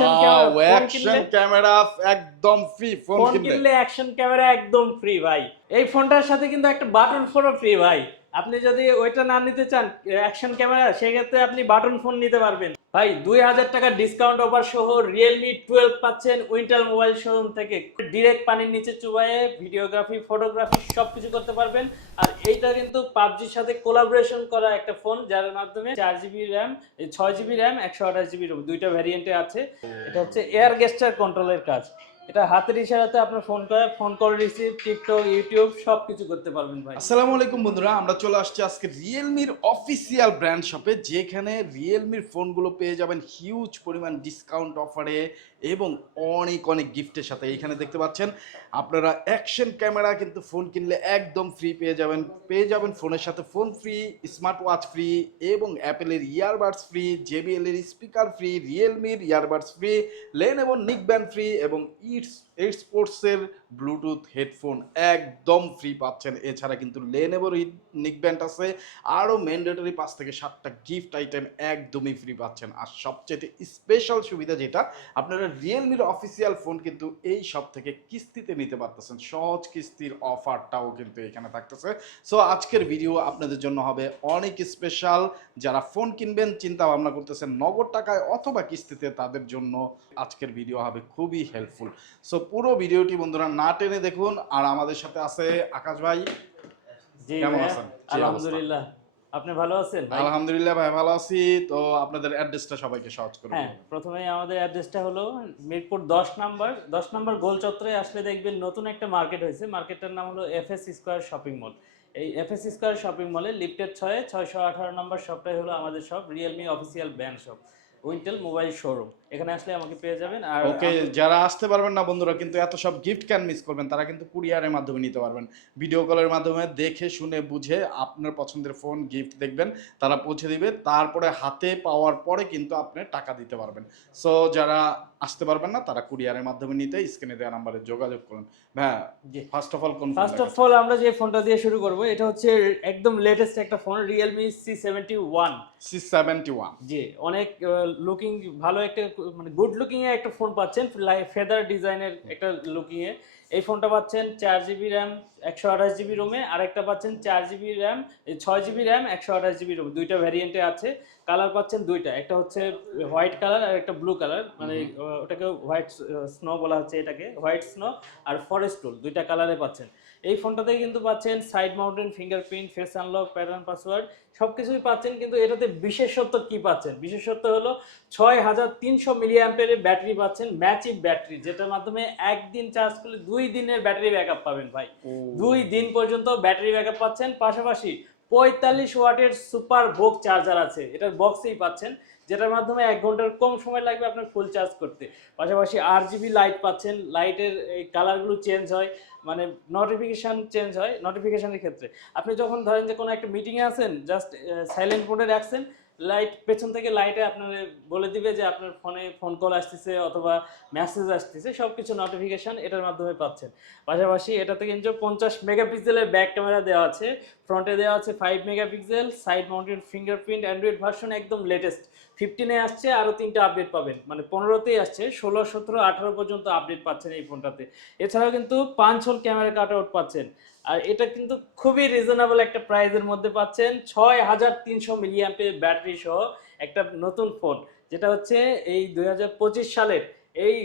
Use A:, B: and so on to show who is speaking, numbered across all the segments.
A: Action camera
B: action camera একদম free phone কিনলে।
A: Action camera একদম ফ্রি ভাই। এই ফোনটার সাথে কিন্তু একটা বাটন ফোনও ফ্রি ভাই। আপনি যদি ওইটা না নিতে চান অ্যাকশন ক্যামেরা সেক্ষেত্রে আপনি বাটন ফোন নিতে পারবেন। ভাই, দুই হাজার টাকার ডিসকাউন্ট অফার সহ রিয়েলমি টুয়েলভ পাচ্ছেন উইন্টার মোবাইল শোরুম থেকে। ডিরেক্ট পানির নিচে চুবাইয়ে ভিডিওগ্রাফি ফটোগ্রাফি সব কিছু করতে পারবেন। আর এইটা কিন্তু পাবজির সাথে কোলাবোরেশন করা একটা ফোন যার মাধ্যমে চার জিবি র্যাম ছয় জিবি র্যাম একশো আঠাশ জিবি রোম দুইটা ভ্যারিয়েন্টে আছে। এটা হচ্ছে এয়ার গেস্টার কন্ট্রোলের কাজ। এটা হাতের ইশারাতে আপনার ফোন করে phone call receive TikTok YouTube সব কিছু করতে পারবেন ভাই।
B: আসসালামু আলাইকুম বন্ধুরা, আমরা চলে আসছি আজকে রিয়েলমির অফিসিয়াল ব্র্যান্ড শপে যেখানে রিয়েলমির ফোনগুলো পেয়ে যাবেন হিউজ পরিমাণ ডিসকাউন্ট অফারে এবং অনেক অনেক গিফটের সাথে। এখানে দেখতে পাচ্ছেন, আপনারা অ্যাকশন ক্যামেরা কিন্তু ফোন কিনলে একদম ফ্রি পেয়ে যাবেন। পেয়ে যাবেন ফোনের সাথে phone free smart watch free এবং অ্যাপেলের ইয়ারবাডস ফ্রি জেবিএল এর স্পিকার ফ্রি রিয়েলমির ইয়ারবাডস ফ্রি লেন এবং নিক ব্যান্ড ফ্রি এবং it's এইট স্পোর্টসের ব্লুটুথ হেডফোন একদম ফ্রি পাচ্ছেন। এছাড়া কিন্তু লেন এবং নিক আছে। আরও ম্যান্ডেটরি পাঁচ থেকে সাতটা গিফট আইটেম একদমই ফ্রি পাচ্ছেন। আর সবচেয়ে স্পেশাল সুবিধা যেটা, আপনারা রিয়েলমির অফিসিয়াল ফোন কিন্তু এই সব থেকে কিস্তিতে নিতে পারতেছেন। সহজ কিস্তির অফারটাও কিন্তু এখানে থাকতেছে। সো আজকের ভিডিও আপনাদের জন্য হবে অনেক স্পেশাল যারা ফোন কিনবেন চিন্তা ভাবনা করতেছেন নগদ টাকায় অথবা কিস্তিতে, তাদের জন্য আজকের ভিডিও হবে খুবই হেল্পফুল সো পুরো ভিডিওটি বন্ধুরা না টেনে দেখুন। আর আমাদের সাথে আছে আকাশ ভাই। কেমন আছেন?
A: আলহামদুলিল্লাহ। আপনি ভালো আছেন
B: আলহামদুলিল্লাহ ভাই ভালো আছি। তো আপনাদের অ্যাড্রেসটা সবাইকে সহজ করে
A: হ্যাঁ প্রথমে আমাদের অ্যাড্রেসটা হলো মিরপুর দশ নাম্বার দশ নাম্বার গোল চত্বরে আসলে দেখবেন নতুন একটা মার্কেট হয়েছে। মার্কেটটার নাম হলো F S square shopping mall. এই এফ এস স্কোয়ার শপিং মলে লিফটের ছয়ে ছয়শো আঠারো নম্বর শপটাই হলো আমাদের shop Realme official brand shop Wintel mobile showroom এখানে আসলে আমাকে পেয়ে যাবেন আর
B: ওকে যারা আসতে পারবেন না বন্ধুরা কিন্তু এত সব গিফট ক্যান মিস করবেন তারা কিন্তু কুরিয়ারের মাধ্যমে নিতে পারবেন। ভিডিও কলের মাধ্যমে দেখে শুনে বুঝে আপনার পছন্দের ফোন গিফট দেখবেন তারা পৌঁছে দিবে তারপরে হাতে পাওয়ার পরে কিন্তু আপনি টাকা দিতে পারবেন। সো যারা আসতে পারবেন না তারা কুরিয়ারের মাধ্যমে নিতে স্ক্রিনে দেওয়া নাম্বারে যোগাযোগ করুন। হ্যাঁ
A: জি।
B: ফার্স্ট অফ অল কোন
A: ফার্স্ট অফ অল আমরা যে ফোনটা দিয়ে শুরু করব এটা হচ্ছে একদম লেটেস্ট একটা phone Realme C seventy one
B: C seventy one
A: জি অনেক লুকিং ভালো একটা মানে গুড লুকিং এর একটা ফোন পাচ্ছেন ফেদার ডিজাইনের একটা লুকিং এ। এই ফোনটা পাচ্ছেন চার জিবি র্যাম একশো আঠাশ জিবি রোমে আরেকটা পাচ্ছেন চার জিবি র্যাম ছয় জিবি র্যাম একশো আঠাশ জিবি রোম দুইটা ভ্যারিয়েন্টে আছে। কালার পাচ্ছেন দুইটা একটা হচ্ছে হোয়াইট কালার আর একটা ব্লু কালার মানে ওটাকে হোয়াইট স্নো বলা হচ্ছে এটাকে হোয়াইট স্নো আর ফরেস্ট টুল দুইটা কালারে পাচ্ছেন। এই ফোনটাতে কিন্তু পাচ্ছেন side mountain fingerprint face unlock pattern password সব কিছুই পাচ্ছেন কিন্তু এটাতে বিশেষত্ব কি পাচ্ছেন? বিশেষত্ব হলো ছয় হাজার তিনশো মিলি অ্যাম্পের ব্যাটারি পাচ্ছেন ম্যাচিভ ব্যাটারি যেটার মাধ্যমে একদিন চার্জ করলে দুই দিনের ব্যাটারি ব্যাকআপ পাবেন ভাই। দুই দিন পর্যন্ত ব্যাটারি ব্যাকআপ পাচ্ছেন। পাশাপাশি পঁয়তাল্লিশ ওয়াটের সুপার ভোগ চার্জার আছে। এটার বক্সেই পাচ্ছেন, যেটার মাধ্যমে এক ঘণ্টার কম সময় লাগবে আপনার ফুল চার্জ করতে। পাশাপাশি আর জিবি লাইট পাচ্ছেন লাইটের এই কালারগুলো চেঞ্জ হয় মানে নোটিফিকেশান চেঞ্জ হয় নোটিফিকেশানের ক্ষেত্রে। আপনি যখন ধরেন যে কোনো একটা মিটিংয়ে আছেন জাস্ট সাইলেন্ট মোডে রাখছেন লাইট পেছন থেকে লাইটে আপনার বলে দিবে যে আপনার ফোনে ফোন কল আসতেছে অথবা মেসেজ আসতেছে সব কিছু নোটিফিকেশান এটার মাধ্যমে পাচ্ছেন। পাশাপাশি এটাতে কিন্তু পঞ্চাশ মেগাপিক্সেলের ব্যাক ক্যামেরা দেওয়া আছে। ফ্রন্টে দেওয়া আছে five megapixel side mounted fingerprint Android version একদম লেটেস্ট ফিফটিনে আসছে আরও তিনটা আপডেট পাবেন। মানে পনেরোতেই আসছে, ষোলো, সতেরো, আঠারো পর্যন্ত আপডেট পাচ্ছেন এই ফোনটাতে। এছাড়াও কিন্তু পাঁচ হোল ক্যামেরা কাট আউট পাচ্ছেন। আর এটা কিন্তু খুবই রিজনেবল একটা প্রাইজের মধ্যে পাচ্ছেন, ছয় হাজার তিনশো মিলিয়াম্পের ব্যাটারি সহ একটা নতুন ফোন যেটা হচ্ছে এই দুই হাজার পঁচিশ সালের এই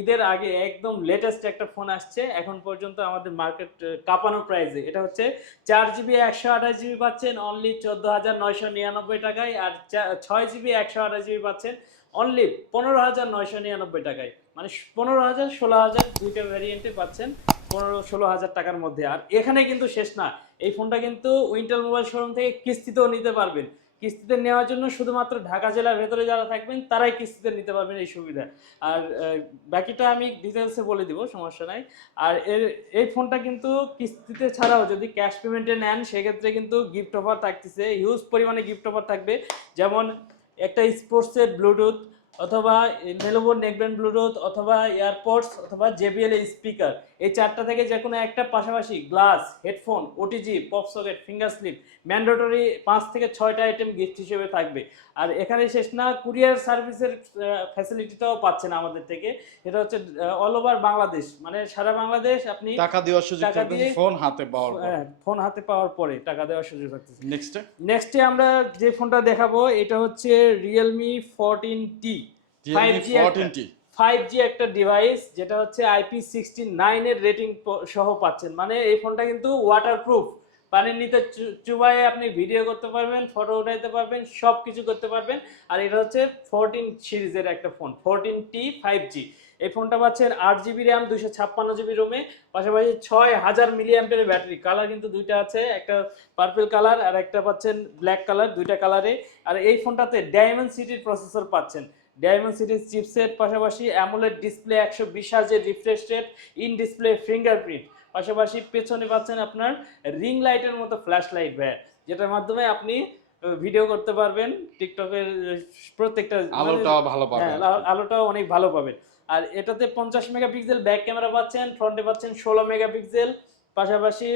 A: ঈদের আগে একদম লেটেস্ট একটা ফোন আসছে। এখন পর্যন্ত আমাদের মার্কেট কাঁপানো প্রাইসে এটা হচ্ছে চার জিবি একশো আঠাশ জিবি পাচ্ছেন অনলি চোদ্দ হাজার নয়শো নিরানব্বই টাকায়। আর ছয় জিবি একশো আঠাশ জিবি পাচ্ছেন অনলি পনেরো হাজার নয়শো নিরানব্বই টাকায়। মানে পনেরো হাজার, ষোলো হাজার দুইটা ভ্যারিয়েন্টে পাচ্ছেন, পনেরো, ষোলো হাজার টাকার মধ্যে। আর এখানে কিন্তু শেষ না। এই ফোনটা কিন্তু উইন্টার মোবাইল শোরুম থেকে কিস্তিতেও নিতে পারবেন। কিস্তিতে নেওয়ার জন্য শুধুমাত্র ঢাকা জেলার ভেতরে যারা থাকবেন, তারাই কিস্তিতে নিতে পারবেন এই সুবিধা। আর বাকিটা আমি ডিটেলসে বলে দিব, সমস্যা নাই। আর এর, এই ফোনটা কিন্তু কিস্তিতে ছাড়াও যদি ক্যাশ পেমেন্টে নেন, সেক্ষেত্রে কিন্তু গিফট অফার থাকতেছে। হিউজ পরিমাণে গিফট অফার থাকবে। যেমন একটা স্পোর্টসের ব্লুটুথ অথবা নেলোভো নেকব্যান্ড ব্লুটুথ অথবা এয়ারপডস অথবা জেবিএল স্পিকার এই চারটা থেকে যে কোনো একটা পাশাপাশি glass headphone OTG pop socket finger slip mandatory পাঁচ থেকে ছয়টা আইটেম গিফট হিসেবে থাকবে। আর এখানে শেষ না কুরিয়ার সার্ভিসের ফ্যাসিলিটিটাও পাচ্ছেন আমাদের থেকে। এটা হচ্ছে অল ওভার বাংলাদেশ। মানে সারা বাংলাদেশ আপনি
B: টাকা দেওয়ার সুযোগ থাকবে ফোন হাতে পাওয়ার
A: হ্যাঁ, ফোন হাতে পাওয়ার পরে টাকা দেওয়ার সুযোগ থাকতেছে।
B: নেক্সট
A: নেক্সটে আমরা যে ফোনটা দেখাবো এটা হচ্ছে Realme fourteen T
B: Realme 14T
A: five G একটা ডিভাইস যেটা হচ্ছে আইপি সিক্সটি নাইনের রেটিং সহ পাচ্ছেন। মানে এই ফোনটা কিন্তু ওয়াটারপ্রুফ পানির নিতে চু- চুবায়ে আপনি ভিডিও করতে পারবেন ফটো উঠাইতে পারবেন সব কিছু করতে পারবেন। আর এটা হচ্ছে ফোরটিন সিরিজের একটা phone fourteen T five G এই ফোনটা পাচ্ছেন আট জিবি র্যাম দুইশো ছাপ্পান্ন জিবি রোমে পাশাপাশি ছয় হাজার মিলিয়াম্পের ব্যাটারি কালার কিন্তু দুইটা আছে, একটা পার্পল কালার আর একটা পাচ্ছেন ব্ল্যাক কালার দুইটা কালারে আর এই ফোনটাতে ডায়মন্ড সিটির প্রসেসর পাচ্ছেন। ডায়মন্ড সিটির চিপসেট পাশাপাশি অ্যামোলেড ডিসপ্লে একশো বিশ হাজার refresh rate in display fingerprint পাশাপাশি পেছনে পাচ্ছেন আপনার রিং লাইটের মতো ফ্ল্যাশ লাইট ভ্যাট যেটার মাধ্যমে আপনি ভিডিও করতে পারবেন টিকটকের প্রত্যেকটা মানে-
B: আলোটাও ভালো
A: হ্যাঁ আলোটাও অনেক ভালো পাবেন। আর এটাতে পঞ্চাশ মেগাপিক্সেল ব্যাক ক্যামেরা পাচ্ছেন ফ্রন্টে পাচ্ছেন ষোলো মেগাপিক্সেল। পাশাপাশি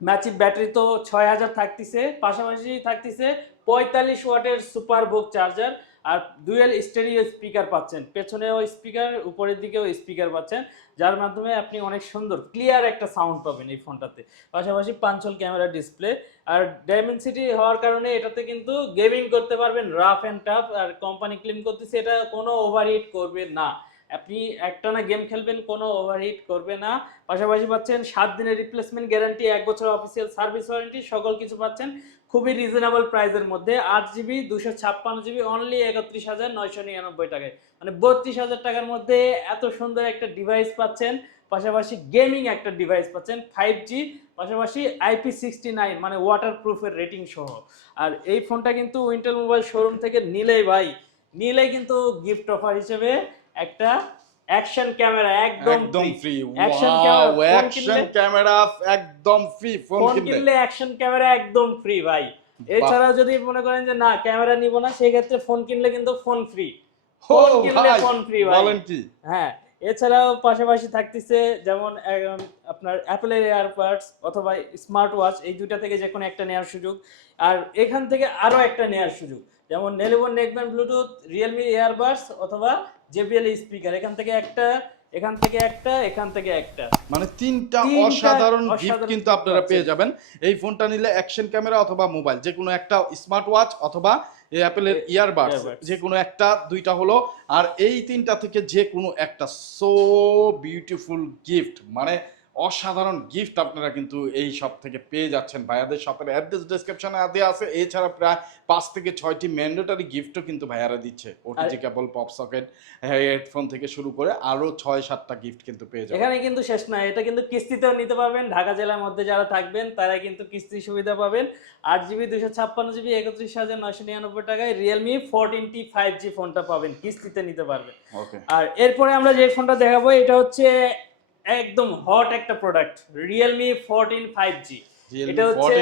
A: ম্যাচিভ ব্যাটারি তো ছয় হাজার থাকতেছে পাশাপাশি থাকতেছে পঁয়তাল্লিশ ওয়াটের সুপার বুক চার্জার আর ডুয়েল স্টেরিও স্পিকার পাচ্ছেন। পেছনেও স্পিকার, উপরের দিকেও স্পিকার পাচ্ছেন, যার মাধ্যমে আপনি অনেক সুন্দর, ক্লিয়ার একটা সাউন্ড পাবেন এই ফোনটাতে। পাশাপাশি পাঞ্চল ক্যামেরা ডিসপ্লে। আর ডায়মেন্সিটি হওয়ার কারণে এটাতে কিন্তু গেমিং করতে পারবেন, রাফ অ্যান্ড টাফ, আর কোম্পানি ক্লেম করতেছে এটা কোনো ওভারহিট করবে না। আপনি একটানা গেম খেলবেন, কোনো ওভারহিট করবে না। পাশাপাশি পাচ্ছেন, সাত দিনের রিপ্লেসমেন্ট গ্যারান্টি এক বছর অফিসিয়াল সার্ভিস ওয়ারেন্টি সকল কিছু পাচ্ছেন। খুবই রিজনেবল প্রাইসের মধ্যে। আট জিবি দুশো ছাপ্পান্ন জিবি অনলি একত্রিশ হাজার নয়শো নিরানব্বই টাকায়। মানে বত্রিশ হাজার টাকার মধ্যে এত সুন্দর একটা ডিভাইস পাচ্ছেন, পাশাপাশি গেমিং একটা ডিভাইস পাচ্ছেন ফাইভ জি পাশাপাশি আইপি সিক্সটি নাইন মানে ওয়াটার প্রুফের রেটিং সহ। আর এই ফোনটা কিন্তু উইন্টেল মোবাইল শোরুম থেকে নিলেই ভাই, নিলেই কিন্তু গিফট অফার হিসেবে একটা অ্যাকশন ক্যামেরা একদম
B: free
A: camera, phone
B: action camera একদম ফ্রি ফোন কিনলে।
A: অ্যাকশন ক্যামেরা একদম ফ্রি ভাই। এছাড়াও যদি মনে করেন যে না ক্যামেরা নিব না সেই ক্ষেত্রে ফোন কিনলে কিন্তু ফোন ফ্রি ফোন কিনলে ফোন ফ্রি ভাই।
B: বলেন কি?
A: হ্যাঁ এছাড়াও পাশাপাশি থাকতেছে যেমন আপনার অ্যাপেলের এয়ারপাডস অথবা স্মার্ট ওয়াচ এই দুইটা থেকে যে কোনো একটা নেওয়ার সুযোগ। আর এখান থেকে আরও একটা নেওয়ার সুযোগ। যেমন নেলিভন নেকব্যান্ড ব্লুটুথ রিয়েলমি এয়ারবাডস অথবা জেবিএল স্পিকার এখান থেকে একটা এখান থেকে একটা এখান থেকে একটা।
B: মানে তিনটা অসাধারণ গিফট কিন্তু আপনারা পেয়ে যাবেন। এই ফোনটা নিলে অ্যাকশন ক্যামেরা অথবা মোবাইল যে কোনো একটা স্মার্ট ওয়াচ অথবা এই অ্যাপেলের ইয়ারবাডস। যে কোনো একটা দুইটা হলো। আর এই তিনটা থেকে যে কোনো একটা সো বিউটিফুল গিফট মানে অসাধারণ গিফট আপনারা কিন্তু এই শপ থেকে পেয়ে যাচ্ছেন। ভাইয়াদের শপের অ্যাড্রেস ডেসক্রিপশনে দেওয়া আছে। এছাড়া প্রায় পাঁচ থেকে ছয়টি ম্যান্ডেটরি গিফটও কিন্তু ভাইয়ারা দিচ্ছে। OTG cable pop socket headphone থেকে শুরু করে আরও ছয় সাতটা গিফট কিন্তু পেয়ে যাবেন।
A: এখানে কিন্তু শেষ না। এটা কিন্তু কিস্তিতেও নিতে পারবেন। ঢাকা জেলার মধ্যে যারা থাকবেন তারা কিন্তু কিস্তি সুবিধা পাবেন। আট জিবি দুশো ছাপ্পান্ন জিবি একত্রিশ হাজার নয়শো নিরানব্বই টাকায় Realme fourteen T five G ফোনটা পাবেন। কিস্তিতে নিতে পারবেন।
B: ওকে
A: আর এরপরে আমরা যে ফোনটা দেখাবো এটা হচ্ছে একদম হট একটা product Realme fourteen five G এটা হচ্ছে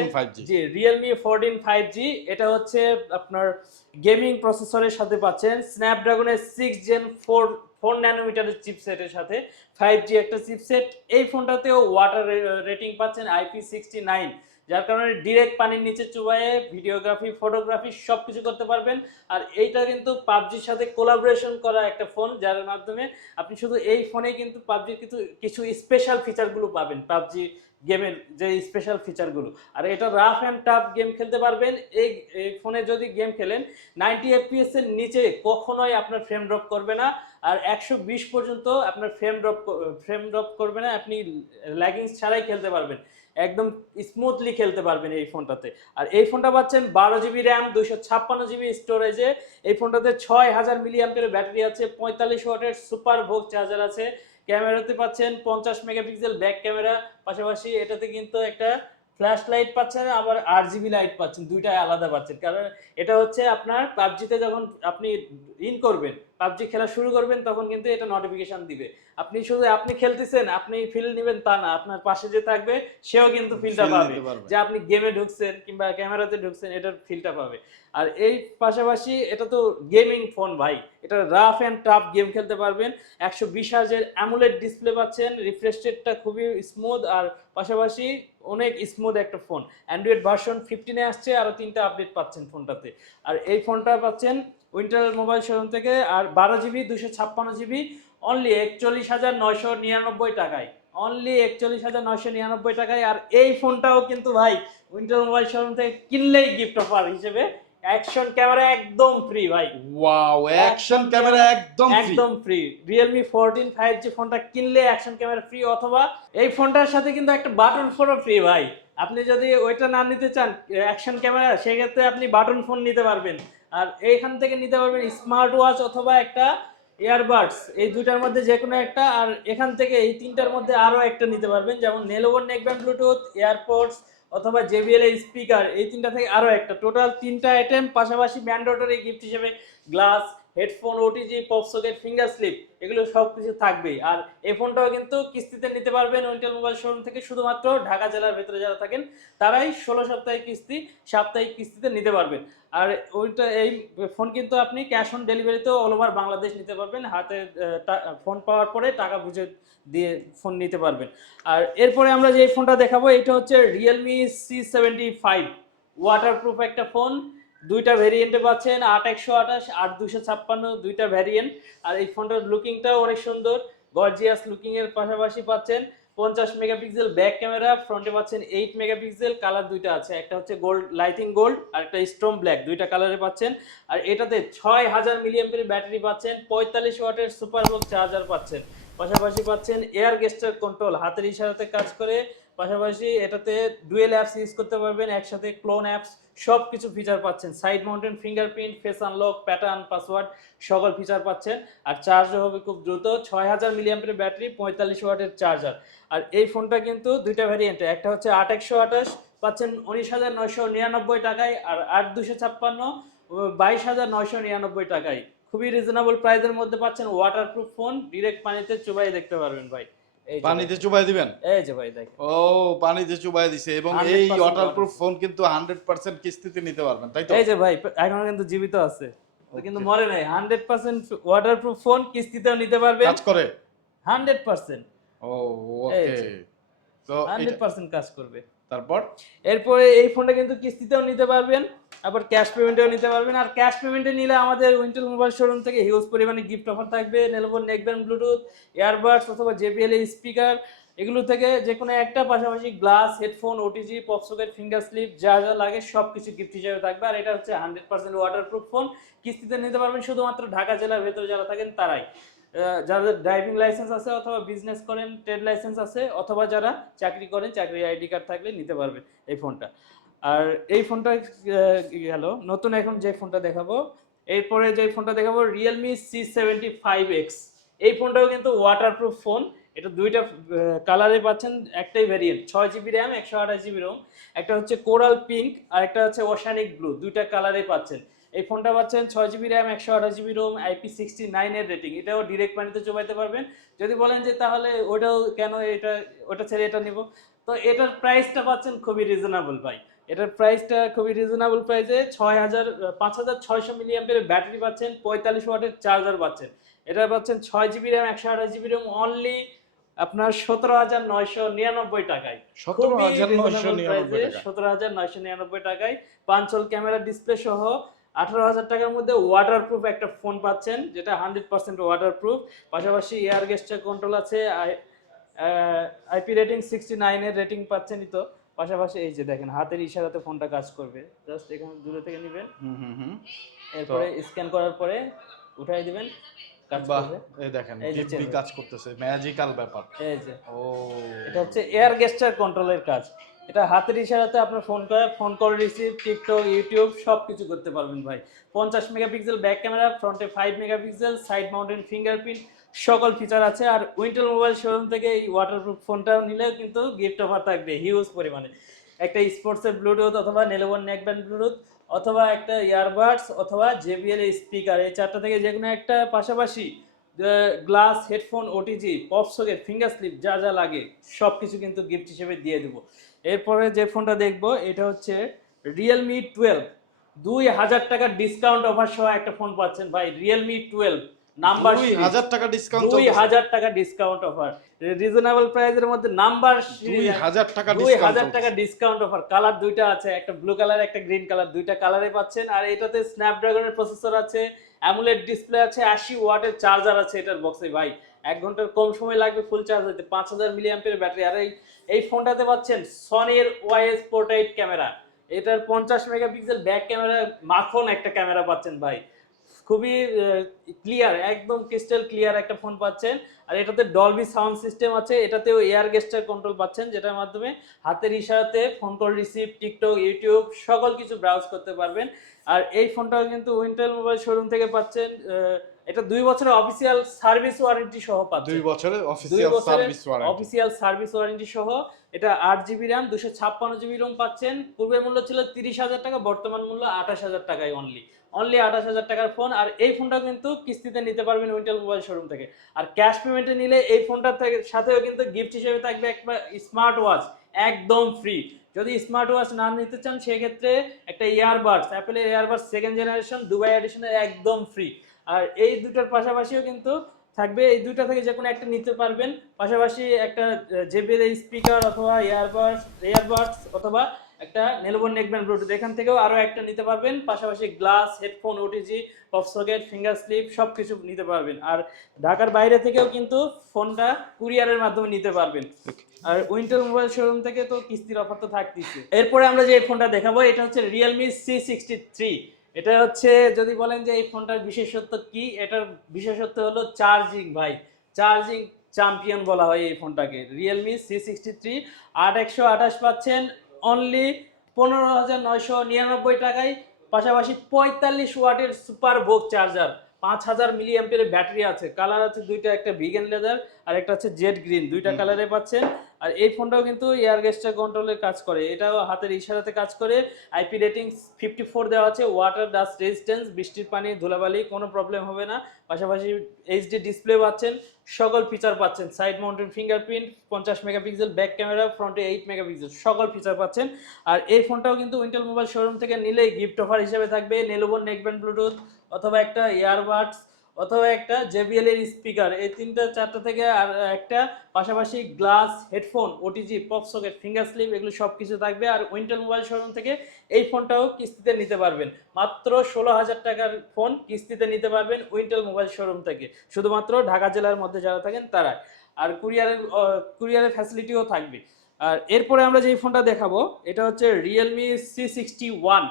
B: G
A: Realme fourteen five G এটা হচ্ছে আপনার গেমিং প্রসেসরের সাথে পাচ্ছেন স্ন্যাপড্রাগনের সিক্স জেন ফোর ফোর ন্যানোমিটারের চিপসেটের সাথে ফাইভ জি একটা চিপসেট এই ফোনটাতেও ওয়াটার রেটিং পাচ্ছেন আইপি সিক্সটি নাইন যার কারণে ডিরেক্ট পানির নিচে চুবায়ে ভিডিওগ্রাফি ফটোগ্রাফি সব কিছু করতে পারবেন। আর এইটা কিন্তু পাবজির সাথে কোলাবোরেশন করা একটা ফোন যার মাধ্যমে আপনি শুধু এই ফোনে কিন্তু পাবজির কিছু কিছু স্পেশাল ফিচারগুলো পাবেন। পাবজি গেমের যে স্পেশাল ফিচারগুলো আর এটা রাফ অ্যান্ড টাফ গেম খেলতে পারবেন। এই এই ফোনে যদি গেম খেলেন নাইনটি এফপিএস এর নিচে কখনোই আপনার ফ্রেম ড্রপ করবে না। আর একশো বিশ পর্যন্ত আপনার ফ্রেম ড্রপ ফ্রেম ড্রপ করবে না। আপনি ল্যাগিংস ছাড়াই খেলতে পারবেন। একদম স্মুথলি খেলতে পারবেন এই ফোনটাতে। আর এই ফোনটা পাচ্ছেন বারো জিবি র্যাম দুইশো ছাপ্পান্ন জিবি স্টোরেজে এই ফোনটাতে ছয় হাজার মিলিয়াম্পের ব্যাটারি আছে, পঁয়তাল্লিশ ওয়াটের সুপার ভোগ চার্জার আছে। ক্যামেরাতে পাচ্ছেন পঞ্চাশ মেগাপিক্সেল ব্যাক ক্যামেরা পাশাপাশি এটাতে কিন্তু একটা ফ্ল্যাশ লাইট পাচ্ছেন, আবার আট জিবি লাইট পাচ্ছেন, দুইটাই আলাদা পাচ্ছেন। কারণ এটা হচ্ছে আপনার পাবজিতে যখন আপনি ইন করবেন পাবজি খেলা শুরু করবেন তখন কিন্তু এটা নোটিফিকেশন দিবে। আপনি শুধু আপনি খেলতেছেন আপনি ফিল নেবেন তা না আপনার পাশে যে থাকবে সেও কিন্তু ফিলটা পাবে। যে আপনি গেমে ঢুকছেন কিংবা ক্যামেরাতে ঢুকছেন এটার ফিলটা পাবে। আর এই পাশাপাশি এটা তো গেমিং ফোন ভাই এটা রাফ অ্যান্ড টাফ গেম খেলতে পারবেন। একশো বিশ হাজার অ্যামুলেট ডিসপ্লে পাচ্ছেন রিফ্রেশ রেটটা খুবই স্মুথ আর পাশাপাশি অনেক স্মুথ একটা ফোন অ্যান্ড্রয়েড ভার্সন ফিফটিনে আসছে আরও তিনটা আপডেট পাচ্ছেন ফোনটাতে আর এই ফোনটা পাচ্ছেন উইন্টার মোবাইল শোরুম থেকে আর বারো জিবি দুশো ছাপ্পান্ন জিবি অনলি একচল্লিশ হাজার নয়শো নিরানব্বই টাকায়। অনলি একচল্লিশ হাজার নয়শো নিরানব্বই টাকায়। আর এই ফোনটাও কিন্তু ভাই উইন্টার মোবাইল শোরুম থেকে কিনলেই গিফট অফার হিসেবে অ্যাকশন ক্যামেরা একদম ফ্রি ভাই।
B: ওয়াও অ্যাকশন ক্যামেরা একদম
A: একদম free Realme fourteen five G ফোনটা কিনলে অ্যাকশন ক্যামেরা ফ্রি অথবা এই ফোনটার সাথে কিন্তু একটা বাটন ফোনও ফ্রি ভাই। আপনি যদি ওইটা না নিতে চান অ্যাকশন ক্যামেরা সেক্ষেত্রে আপনি বাটন ফোন নিতে পারবেন। আর এইখান থেকে নিতে পারবেন স্মার্ট ওয়াচ অথবা একটা ইয়ারবাডস। এই দুইটার মধ্যে যে কোনো একটা, আর এখান থেকে এই তিনটার মধ্যে আরও একটা নিতে পারবেন, যেমন নেলোভোর নেকব্যান্ড ব্লুটুথ এয়ারপোর্টস অথবা জেবিএল এর স্পিকার এই তিনটা থেকে আরও একটা। টোটাল তিনটা আইটেম পাশাপাশি ম্যান্ডেটরি গিফট হিসেবে glass headphone OTG pop socket finger slip এগুলো সব কিছু থাকবেই। আর এই ফোনটাও কিন্তু কিস্তিতে নিতে পারবেন উইন্টেল মোবাইল শোরুম থেকে শুধুমাত্র ঢাকা জেলার ভেতরে যারা থাকেন, তারাই ষোলো সপ্তাহে কিস্তি, সাপ্তাহিক কিস্তিতে নিতে পারবেন। আর ওইটা এই ফোন কিন্তু আপনি ক্যাশ অন ডেলিভারিতেও অল ওভার বাংলাদেশ নিতে পারবেন। হাতে ফোন পাওয়ার পরে টাকা বুঝে দিয়ে ফোন নিতে পারবেন। আর এরপরে আমরা যে ফোনটা দেখাবো, এটা হচ্ছে Realme C seventy five waterproof একটা ফোন। দুইটা ভেরিয়েন্টে পাচ্ছেন, আট একশো আঠাশ, আট দুশো ছাপ্পান্ন, দুইটা ভ্যারিয়েন্ট আর এই ফোনটার লুকিংটাও অনেক সুন্দর গর্জিয়াস লুকিং এর পাশাপাশি পাচ্ছেন পঞ্চাশ মেগাপিক্সেল ব্যাক ক্যামেরা ফ্রন্টে পাচ্ছেন এইট মেগাপিক্সেল কালার দুইটা আছে। একটা হচ্ছে গোল্ড লাইটিং গোল্ড আর একটা স্টোম ব্ল্যাক দুইটা কালারে পাচ্ছেন। আর এটাতে ছয় হাজার মিলিয়ামের ব্যাটারি পাচ্ছেন, পঁয়তাল্লিশ ওয়াটের সুপার বক চার্জার পাচ্ছেন। পাশাপাশি পাচ্ছেন এয়ার গেস্টার কন্ট্রোল হাতের ইশারাতে কাজ করে। পাশাপাশি এটাতে ডুয়েল অ্যাপস ইউজ করতে পারবেন, একসাথে ক্লোন অ্যাপস সব কিছু ফিচার পাচ্ছেন। Side mountain fingerprint face unlock pattern password সকল ফিচার পাচ্ছেন। আর চার্জও হবে খুব দ্রুত, ছয় হাজার মিলিয়ামের ব্যাটারি পঁয়তাল্লিশ ওয়াটের চার্জার আর এই ফোনটা কিন্তু দুইটা ভ্যারিয়েন্টে একটা হচ্ছে আট একশো আঠাশ, পাচ্ছেন উনিশ হাজার নয়শো নিরানব্বই টাকায়, আর আট দুশো ছাপ্পান্ন বাইশ হাজার নয়শো নিরানব্বই টাকায়। খুবই রিজনেবল প্রাইসের মধ্যে পাচ্ছেন ওয়াটারপ্রুফ ফোন ডিরেক্ট পানিতে চুবাই দেখতে পারবেন ভাই ভাই।
B: পানিতে চুবাই দিবেন?
A: এই যে ভাই দেখেন।
B: ও পানিতে চুবাই দিছে এবং এই ওয়াটারপ্রুফ ফোন কিন্তু হান্ড্রেড পার্সেন্ট কিস্তিতে নিতে পারবেন তাই তো?
A: এই যে ভাই এখন কিন্তু জীবিত আছে। কিন্তু. মরে নাই। হান্ড্রেড পার্সেন্ট ওয়াটারপ্রুফ ফোন কিস্তিতেও নিতে পারবেন।
B: কাজ করে?
A: Hundred percent.
B: ও ওকে তো
A: হান্ড্রেড
B: এটা-
A: পার্সেন্ট কাজ করবে।
B: তারপর
A: এরপরে এই ফোনটা কিন্তু কিস্তিতেও নিতে পারবেন, আবার ক্যাশ পেমেন্টেও নিতে পারবেন। আর ক্যাশ পেমেন্টে নিলে আমাদের উইন্টেল মোবাইল শোরুম থেকে হিউজ পরিমাণে গিফট অফার থাকবে নেলবোর নেকব্যান্ড ব্লুটুথ ইয়ারবাডস অথবা জেবিএল স্পিকার এগুলো থেকে যে কোনো একটা পাশাপাশি glass headphone OTG pop socket finger slip যা যা লাগে সব কিছু গিফট হিসেবে থাকবে। আর এটা হচ্ছে হান্ড্রেড পার্সেন্ট ওয়াটারপ্রুফ ফোন কিস্তিতে নিতে পারবেন শুধুমাত্র ঢাকা জেলার ভেতরে যারা থাকেন তারাই। যাদের ড্রাইভিং লাইসেন্স আছে অথবা বিজনেস করেন ট্রেড লাইসেন্স আছে, অথবা যারা চাকরি করেন, চাকরি আইডি কার্ড থাকলে নিতে পারবেন এই ফোনটা। আর এই ফোনটা গেল নতুন এখন যে ফোনটা দেখাবো, এরপরে যে ফোনটা দেখাবো Realme C seventy five X এই ফোনটাও কিন্তু ওয়াটারপ্রুফ ফোন এটা দুইটা কালারে পাচ্ছেন, একটাই ভ্যারিয়েন্ট ছয় জিবি র্যাম একশো আঠাশ জিবি রোম একটা হচ্ছে কোরাল পিঙ্ক আর একটা হচ্ছে ওশানিক ব্লু দুইটা কালারে পাচ্ছেন। এই ফোনটা পাচ্ছেন ছয় জিবি র্যাম একশো আঠাশ জিবি রোম আইপি সিক্সটি নাইনের রেটিং এটাও ডিরেক্ট পানিতে চোবাইতে পারবেন। যদি বলেন যে তাহলে ওটাও কেন এটা ওটা ছেড়ে এটা নিব? তো এটার প্রাইসটা পাচ্ছেন খুবই রিজনেবল ভাই। এটার প্রাইসটা খুবই রিজনেবল প্রাইসে ছয় হাজার পাঁচ হাজার ছয়শো মিলিয়ামের ব্যাটারি পাচ্ছেন পঁয়তাল্লিশ ওয়াটের চার্জার পাচ্ছেন। এটা পাচ্ছেন ছয় জিবি র্যাম একশো আঠাশ জিবি রোম অনলি আপনার সতেরো হাজার নয়শো নিরানব্বই টাকায়।
B: সতেরো হাজার নয়শো নিরানব্বই
A: সতেরো হাজার নয়শো নিরানব্বই টাকায়। পাঁচল ক্যামেরা ডিসপ্লে সহ আঠারো হাজার টাকার মধ্যে ওয়াটারপ্রুফ একটা ফোন পাচ্ছেন যেটা হান্ড্রেড পার্সেন্ট ওয়াটারপ্রুফ পাশাপাশি এয়ার গেস্টার কন্ট্রোল আছে আইপি রেটিং সিক্সটি নাইনের রেটিং পাচ্ছেনই তো। পাশাপাশি এই যে দেখেন হাতের ইশারাতে ফোনটা কাজ করবে। জাস্ট এখানে দূরে থেকে নেবেন।
B: হুম হুম হুম।
A: এরপরে স্ক্যান করার পরে উঠাই দিবেন
B: এই দেখেন কাজ করতেছে ম্যাজিক্যাল ব্যাপার।
A: এই যে।
B: ও।
A: এটা হচ্ছে এয়ার গেস্টার কন্ট্রোলের কাজ। এটা হাতের ইশারাতে আপনার ফোন করে phone call receive TikTok YouTube সব কিছু করতে পারবেন ভাই। পঞ্চাশ মেগাপিক্সেল ব্যাক ক্যামেরা ফ্রন্টে five megapixel side mountain fingerprint সকল ফিচার আছে। আর উইন্টেল মোবাইল শোরুম থেকে এই ওয়াটারপ্রুফ ফোনটা নিলেও কিন্তু গিফট অফার থাকবে হিউজ পরিমাণে। একটা স্পোর্টসের ব্লুটুথ অথবা নেলোবন নেকব্যান্ড ব্লুটুথ অথবা একটা ইয়ারবাডস অথবা জেবিএল স্পিকার এই চারটা থেকে যে কোনো একটা পাশাপাশি glass headphone OTG pop socket finger slip যা যা লাগে সব কিছু কিন্তু গিফট হিসেবে দিয়ে দেবো। এরপরে যে ফোনটা দেখব এটা হচ্ছে রিয়েলমি টুয়েলভ দুই হাজার টাকার ডিসকাউন্ট অফার সহ একটা ফোন পাচ্ছেন ভাই রিয়েলমি টুয়েলভ নাম্বার
B: দুই হাজার টাকা ডিসকাউন্ট
A: দুই হাজার টাকা ডিসকাউন্ট অফার রিজনেবল প্রাইসের মধ্যে নাম্বার
B: দুই হাজার টাকা
A: দুই হাজার টাকা ডিসকাউন্ট অফার কালার দুইটা আছে একটা ব্লু কালার একটা গ্রিন কালার দুইটা কালারে পাচ্ছেন। আর এটাতে স্ন্যাপড্রাগনের প্রসেসর আছে অ্যামুলেট ডিসপ্লে আছে আশি ওয়াটের চার্জার আছে এটার বক্সে ভাই। এক ঘণ্টার কম সময় লাগবে ফুল চার্জ হতে পাঁচ হাজার মিলি ব্যাটারি আর এই এই ফোনটাতে পাচ্ছেন সনির ওয়াইএস পোর্ট্রেট ক্যামেরা এটার পঞ্চাশ মেগাপিক্সেল ব্যাক ক্যামেরা মাখন একটা ক্যামেরা পাচ্ছেন ভাই। খুবই ক্লিয়ার একদম ক্রিস্টাল ক্লিয়ার একটা ফোন পাচ্ছেন। আর এটাতে ডলবি সাউন্ড সিস্টেম আছে এটাতেও এয়ার গেস্টার কন্ট্রোল পাচ্ছেন যেটার মাধ্যমে হাতের ইশারাতে phone call receive TikTok YouTube সকল কিছু ব্রাউজ করতে পারবেন। আর এই ফোনটাও কিন্তু উইন্টেল মোবাইল শোরুম থেকে পাচ্ছেন এটা দুই বছরের অফিসিয়াল সার্ভিস ওয়ারেন্টি সহ পাচ্ছেন।
B: দুই বছরের official service warranty
A: official service warranty সহ এটা আট জিবি র্যাম দুশো ছাপ্পান্ন জিবি রোম পাচ্ছেন। পূর্বের মূল্য ছিল তিরিশ হাজার টাকা বর্তমান মূল্য আঠাশ হাজার টাকায় অনলি অনলি আঠাশ হাজার টাকার ফোন আর এই ফোনটা কিন্তু কিস্তিতে নিতে পারবেন উইন্টেল মোবাইল শোরুম থেকে। আর ক্যাশ পেমেন্টে নিলে এই ফোনটার সাথেও কিন্তু গিফট হিসেবে থাকবে একটা স্মার্ট ওয়াচ একদম ফ্রি যদি স্মার্ট ওয়াচ না নিতে চান, সেক্ষেত্রে একটা ইয়ারবাডস অ্যাপেলের ইয়ারবাডস সেকেন্ড জেনারেশন দুবাই এডিশনের একদম ফ্রি আর এই দুটার পাশাপাশিও কিন্তু থাকবে, এই দুইটা থেকে যে কোনো একটা নিতে পারবেন। পাশাপাশি একটা জেবিএল স্পিকার অথবা ইয়ারবাডস ইয়ারবাডস অথবা একটা নেলবন নেকব্যান্ড ব্লুটুথ এখান থেকেও আরও একটা নিতে পারবেন। পাশাপাশি glass headphone OTG pop socket finger slip সব কিছু নিতে পারবেন। আর ঢাকার বাইরে থেকেও কিন্তু ফোনটা কুরিয়ারের মাধ্যমে নিতে পারবেন। আর উইন্টার মোবাইল শোরুম থেকে তো কিস্তির অফার তো থাকতেছে। এরপরে আমরা যে এই ফোনটা দেখাবো এটা হচ্ছে রিয়েলমি সি সিক্সটি থ্রি এটা হচ্ছে যদি বলেন যে এই ফোনটার বিশেষত্ব কি এটার বিশেষত্ব হলো চার্জিং ভাই। চার্জিং চ্যাম্পিয়ন বলা হয় এই ফোনটাকে। রিয়েলমি সি সিক্সটি থ্রি আট একশো আঠাশ পাচ্ছেন। অনলি পনেরো হাজার নয়শো নিরানব্বই টাকায় পাশাপাশি পঁয়তাল্লিশ ওয়াটের সুপার ভোগ চার্জার পাঁচ হাজার মিলি অ্যাম্পিয়ারের ব্যাটারি আছে কালার আছে দুইটা একটা ভিগান লেদার আর একটা হচ্ছে জেড গ্রিন দুইটা। কালারে পাচ্ছেন আর এই ফোনটাও কিন্তু এয়ার গেস্টার কন্ট্রোলের কাজ করে। এটাও হাতের ইশারাতে কাজ করে। আইপি রেটিং ফিফটি ফোর দেওয়া আছে। ওয়াটার ডাস্ট রেজিস্ট্যান্স বৃষ্টির পানি, ধুলাবালি, কোনো প্রবলেম হবে না। পাশাপাশি এইচডি ডিসপ্লে পাচ্ছেন। সকল ফিচার পাচ্ছেন। সাইড মাউন্টেড ফিঙ্গারপ্রিন্ট পঞ্চাশ মেগাপিক্সেল ব্যাক ক্যামেরা ফ্রন্টে এইট মেগাপিক্সেল সকল ফিচার পাচ্ছেন। আর এই ফোনটাও কিন্তু উইন্টেল মোবাইল শোরুম থেকে নিলেই গিফট অফার হিসেবে থাকবে। নেলোবন নেকব্যান্ড ব্লুটুথ অথবা একটা ইয়ারবাডস অথবা একটা জেবিএল এর স্পিকার এই তিনটা, চারটা থেকে আর একটা পাশাপাশি glass headphone OTG pop socket finger slip এগুলো সব কিছু থাকবে। আর উইন্টেল মোবাইল শোরুম থেকে এই ফোনটাও কিস্তিতে নিতে পারবেন। মাত্র ষোলো হাজার টাকার ফোন কিস্তিতে নিতে পারবেন উইন্টেল মোবাইল শোরুম থেকে। শুধুমাত্র ঢাকা জেলার মধ্যে যারা থাকেন তারা। আর কুরিয়ারের কুরিয়ারের ফ্যাসিলিটিও থাকবে। আর এরপরে আমরা যে ফোনটা দেখাবো, এটা হচ্ছে রিয়েলমি সি সিক্সটি ওয়ান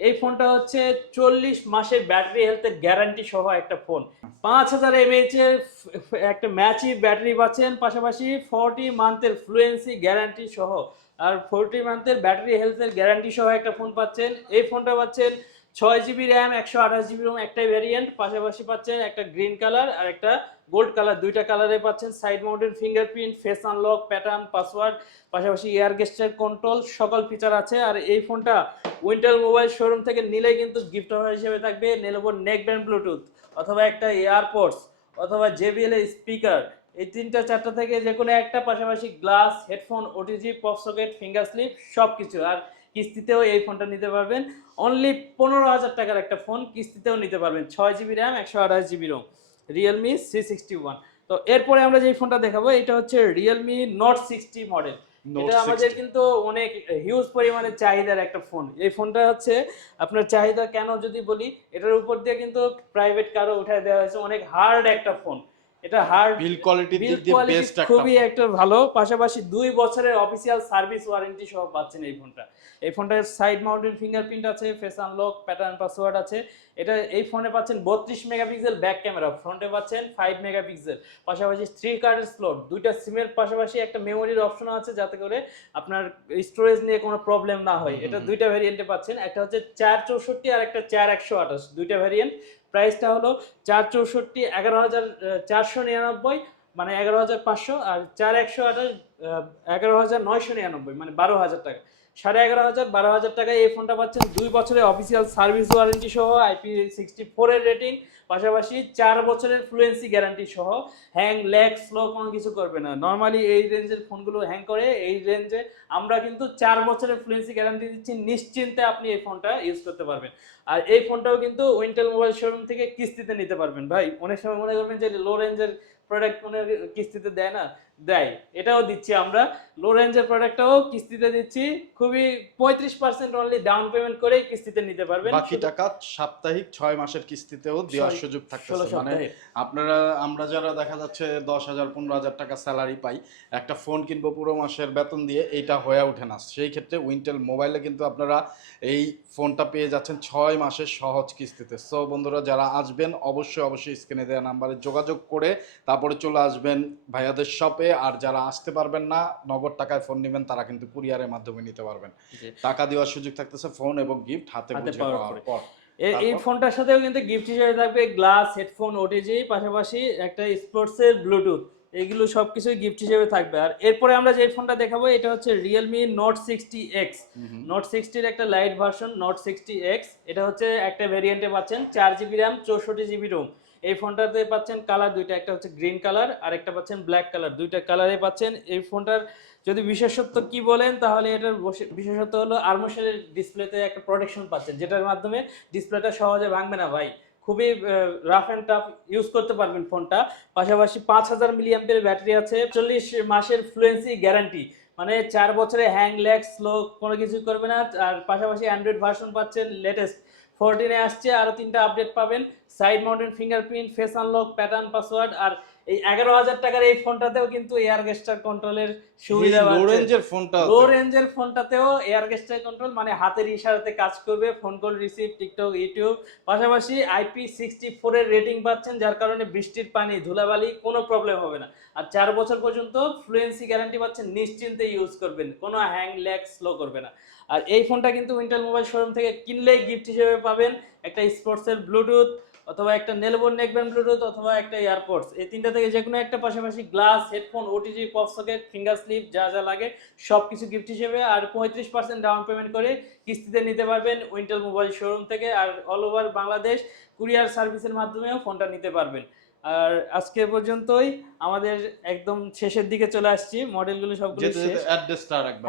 A: এই ফোনটা হচ্ছে চল্লিশ মাসের ব্যাটারি হেলথের গ্যারান্টি সহ একটা ফোন। পাঁচ হাজার এমএইচ এর একটা ম্যাচি ব্যাটারি পাচ্ছেন, পাশাপাশি ফর্টি মান্থের ফ্লুয়েন্সি গ্যারান্টি সহ। আর ফোরটি মান্থের ব্যাটারি হেলথের গ্যারান্টি সহ একটা ফোন পাচ্ছেন। এই ফোনটা পাচ্ছেন ছয় জিবি র্যাম একশো আঠাশ জিবি রোম একটাই ভ্যারিয়েন্ট পাশাপাশি পাচ্ছেন একটা গ্রিন কালার আর একটা গোল্ড কালার দুইটা কালারে পাচ্ছেন, side mounted fingerprint, face unlock, pattern, password, পাশাপাশি এয়ার গেস্টের কন্ট্রোল, সকল ফিচার আছে। আর এই ফোনটা উইন্টার মোবাইল শোরুম থেকে নিলেই কিন্তু গিফট অফার হিসেবে থাকবে নেলবো নেক ব্যান্ড ব্লুটুথ অথবা একটা এয়ারপোর্টস অথবা জেবিএল স্পিকার এই তিনটা, চারটা থেকে যে কোনো একটা, পাশাপাশি glass headphone OTG pop socket finger slip সব কিছু আর কিস্তিতেও এই ফোনটা নিতে পারবেন। অনলি পনেরো হাজার টাকার একটা ফোন কিস্তিতেও নিতে পারবেন, ছয় জিবি র্যাম একশো আঠাশ GB ROM Realme C sixty one তো এরপরে আমরা যে ফোনটা দেখাবো এটা হচ্ছে রিয়েলমি নোট সিক্সটি মডেল এটা আমাদের কিন্তু অনেক হিউজ পরিমাণে চাহিদার একটা ফোন এই ফোনটা হচ্ছে আপনার চাহিদা কেন যদি বলি এটার উপর দিয়ে কিন্তু প্রাইভেট কারও উঠায় দেওয়া হয়েছে। অনেক হার্ড একটা ফোন এটা হার্ড
B: বিল কোয়ালিটির দিক দিয়ে
A: কোয়ালিটি
B: বেস্ট একটা
A: খুবই একটা ভালো পাশাপাশি দুই বছরের অফিসিয়াল সার্ভিস ওয়ারেন্টি সহ পাচ্ছেন এই ফোনটা এই ফোনটার সাইড মাউন্টেড ফিঙ্গারপ্রিন্ট আছে ফেস আনলক প্যাটার্ন পাসওয়ার্ড আছে। এটা এই ফোনে পাচ্ছেন বত্রিশ মেগাপিক্সেল ব্যাক ক্যামেরা ফ্রন্টে পাচ্ছেন ফাইভ মেগাপিক্সেল পাশাপাশি থ্রি কার্ডের স্লট দুইটা সিমের পাশাপাশি একটা মেমোরির অপশন আছে যাতে করে আপনার স্টোরেজ নিয়ে কোনো প্রবলেম না হয়। এটা দুইটা ভ্যারিয়েন্টে পাচ্ছেন একটা হচ্ছে চার চৌষট্টি আর একটা চার একশো আঠাশ। দুইটা ভ্যারিয়েন্ট প্রাইসটা হলো চার চৌষট্টি, এগারো হাজার চারশো নিরানব্বই মানে এগারো হাজার পাঁচশো আর চার একশো আঠাশ এগারো হাজার নয়শো নিরানব্বই মানে বারো হাজার টাকা। সাড়ে এগারো হাজার, বারো হাজার টাকায় এই ফোনটা পাচ্ছেন দুই বছরের অফিসিয়াল সার্ভিস ওয়ারেন্টি সহ আইপি সিক্সটি ফোরের রেটিং পাশাপাশি চার বছরের ফ্লুয়েন্সি গ্যারান্টি সহ হ্যাং ল্যাগ স্লো কোনো কিছু করবে না। নর্মালি এই রেঞ্জের ফোনগুলো হ্যাং করে, এই রেঞ্জে আমরা কিন্তু চার বছরের ফ্লুয়েন্সি গ্যারান্টি দিচ্ছি। নিশ্চিন্তে আপনি এই ফোনটা ইউজ করতে পারবেন। আর এই ফোনটাও কিন্তু উইন্টেল মোবাইল শোরুম থেকে কিস্তিতে নিতে পারবেন। ভাই, অনেক সময় মনে করবেন যে লো রেঞ্জের প্রোডাক্ট কিস্তিতে দেয় না। দেয়। এটাও দিচ্ছি আমরা। লো রেঞ্জের প্রোডাক্টটাও কিস্তিতে দিচ্ছি। খুবই পঁয়ত্রিশ পার্সেন্ট অনলি ডাউন পেমেন্ট করেই কিস্তিতে নিতে পারবেন।
B: বাকি টাকা সাপ্তাহিক ছয় মাসের কিস্তিতেও দেওয়ার সুযোগ
A: ষোলো
B: থাকতেছে মানে আপনারা আমরা যারা দেখা যাচ্ছে দশ হাজার পনেরো হাজার টাকা স্যালারি পাই একটা ফোন কিনবো পুরো মাসের বেতন দিয়ে এইটা হয়ে ওঠে না। সেই ক্ষেত্রে উইন্টেল মোবাইলে কিন্তু আপনারা এই ফোনটা পেয়ে যাচ্ছেন ছয় মাসের সহজ কিস্তিতে। সো বন্ধুরা যারা আসবেন অবশ্যই অবশ্যই স্ক্রিনে দেওয়া নাম্বারে যোগাযোগ করে তারপরে চলে আসবেন ভাইয়াদের শপে আর যারা আসতে পারবেন না নগদ টাকায় ফোন নেবেন তারা কিন্তু কুরিয়ারের মাধ্যমে নিতে পারবেন। টাকা দেওয়ার সুযোগ থাকতেছে ফোন এবং গিফট হাতে
A: পাওয়ার পর। এই ফোনটার সাথেও কিন্তু গিফট হিসেবে থাকবে গ্লাস হেডফোন ওটিজি পাশাপাশি একটা স্পোর্টসের ব্লুটুথ এগুলো সব কিছুই গিফট হিসেবে থাকবে। আর এরপরে আমরা যে ফোনটা দেখাবো এটা হচ্ছে Realme note sixty X. Note সিক্সটির একটা lite version note sixty X এটা হচ্ছে একটা ভেরিয়েন্টে পাচ্ছেন চার জিবি র্যাম চৌষট্টি জিবি রোম এই ফোনটাতে পাচ্ছেন কালার দুইটা, একটা হচ্ছে গ্রিন কালার আর একটা পাচ্ছেন ব্ল্যাক কালার। দুইটা কালারে পাচ্ছেন। এই ফোনটার যদি বিশেষত্ব কি বলেন, তাহলে এটার বিশেষত্ব হলো আর্মোশের ডিসপ্লেতে একটা প্রোটেকশন পাচ্ছেন, যেটার মাধ্যমে ডিসপ্লেটা সহজে ভাঙবে না ভাই। খুবই রাফ অ্যান্ড টাফ ইউজ করতে পারবেন ফোনটা। পাশাপাশি পাঁচ হাজার মিলিয়াম্পের ব্যাটারি আছে। চল্লিশ মাসের ফ্লুয়েন্সি গ্যারান্টি মানে চার বছরে হ্যাং ল্যাগ স্লো কোনো কিছু করবে না। আর পাশাপাশি অ্যান্ড্রয়েড ভার্সন পাচ্ছেন লেটেস্ট ফোরটিনে আসছে আরও তিনটা আপডেট পাবেন। Side mountain fingerprint face unlock pattern password আর এই এগারো হাজার টাকার এই ফোনটাতেও কিন্তু এয়ার গেস্টার কন্ট্রোলের সুবিধা
B: লো রেঞ্জের ফোনটা
A: লো রেঞ্জের ফোনটাতেও এয়ার গেস্টার কন্ট্রোল মানে হাতের ইশারাতে কাজ করবে phone call receive TikTok YouTube পাশাপাশি আইপি সিক্সটি ফোরের রেটিং পাচ্ছেন যার কারণে বৃষ্টির পানি ধুলাবালি কোনো প্রবলেম হবে না। আর চার বছর পর্যন্ত ফ্লুয়েন্সি গ্যারান্টি পাচ্ছেন নিশ্চিন্তে ইউজ করবেন কোনো হ্যাং ল্যাগ স্লো করবে না। আর এই ফোনটা কিন্তু উইন্টেল মোবাইল শোরুম থেকে কিনলেই গিফট হিসেবে পাবেন একটা স্পোর্টসের ব্লুটুথ অথবা একটা নেলবোন নেকব্যান্ড ব্লুটুথ অথবা একটা এয়ারপোর্টস এই তিনটা থেকে যে কোনো একটা পাশাপাশি glass headphone OTG pop socket finger slip যা যা লাগে সব কিছু গিফট হিসেবে। আর পঁয়ত্রিশ পার্সেন্ট ডাউন পেমেন্ট করে কিস্তিতে নিতে পারবেন উইন্টেল মোবাইল শোরুম থেকে আর অল ওভার বাংলাদেশ কুরিয়ার সার্ভিসের মাধ্যমেও ফোনটা নিতে পারবেন। আর আজকে পর্যন্তই। আমাদের একদম শেষের দিকে চলে আসছি। মডেলগুলো সবগুলো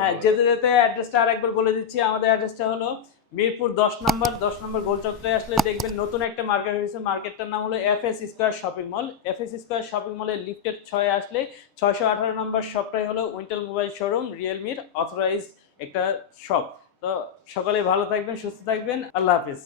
A: হ্যাঁ যেতে যেতে অ্যাড্রেসটা আরেকবার বলে দিচ্ছি। আমাদের অ্যাড্রেসটা হলো মিরপুর দশ নম্বর দশ নম্বর গোলচত্বরে আসলে দেখবেন নতুন একটা মার্কেট হয়েছে। মার্কেটটার নাম হলো F S square shopping mall F S square shopping মলের লিফটের ছয় আসলে ছয়শো আঠারো নম্বর শপটাই হলো উইন্টেল মোবাইল শোরুম রিয়েলমির অথরাইজ একটা শপ তো সকলে ভালো থাকবেন, সুস্থ থাকবেন। আল্লাহ হাফিজ।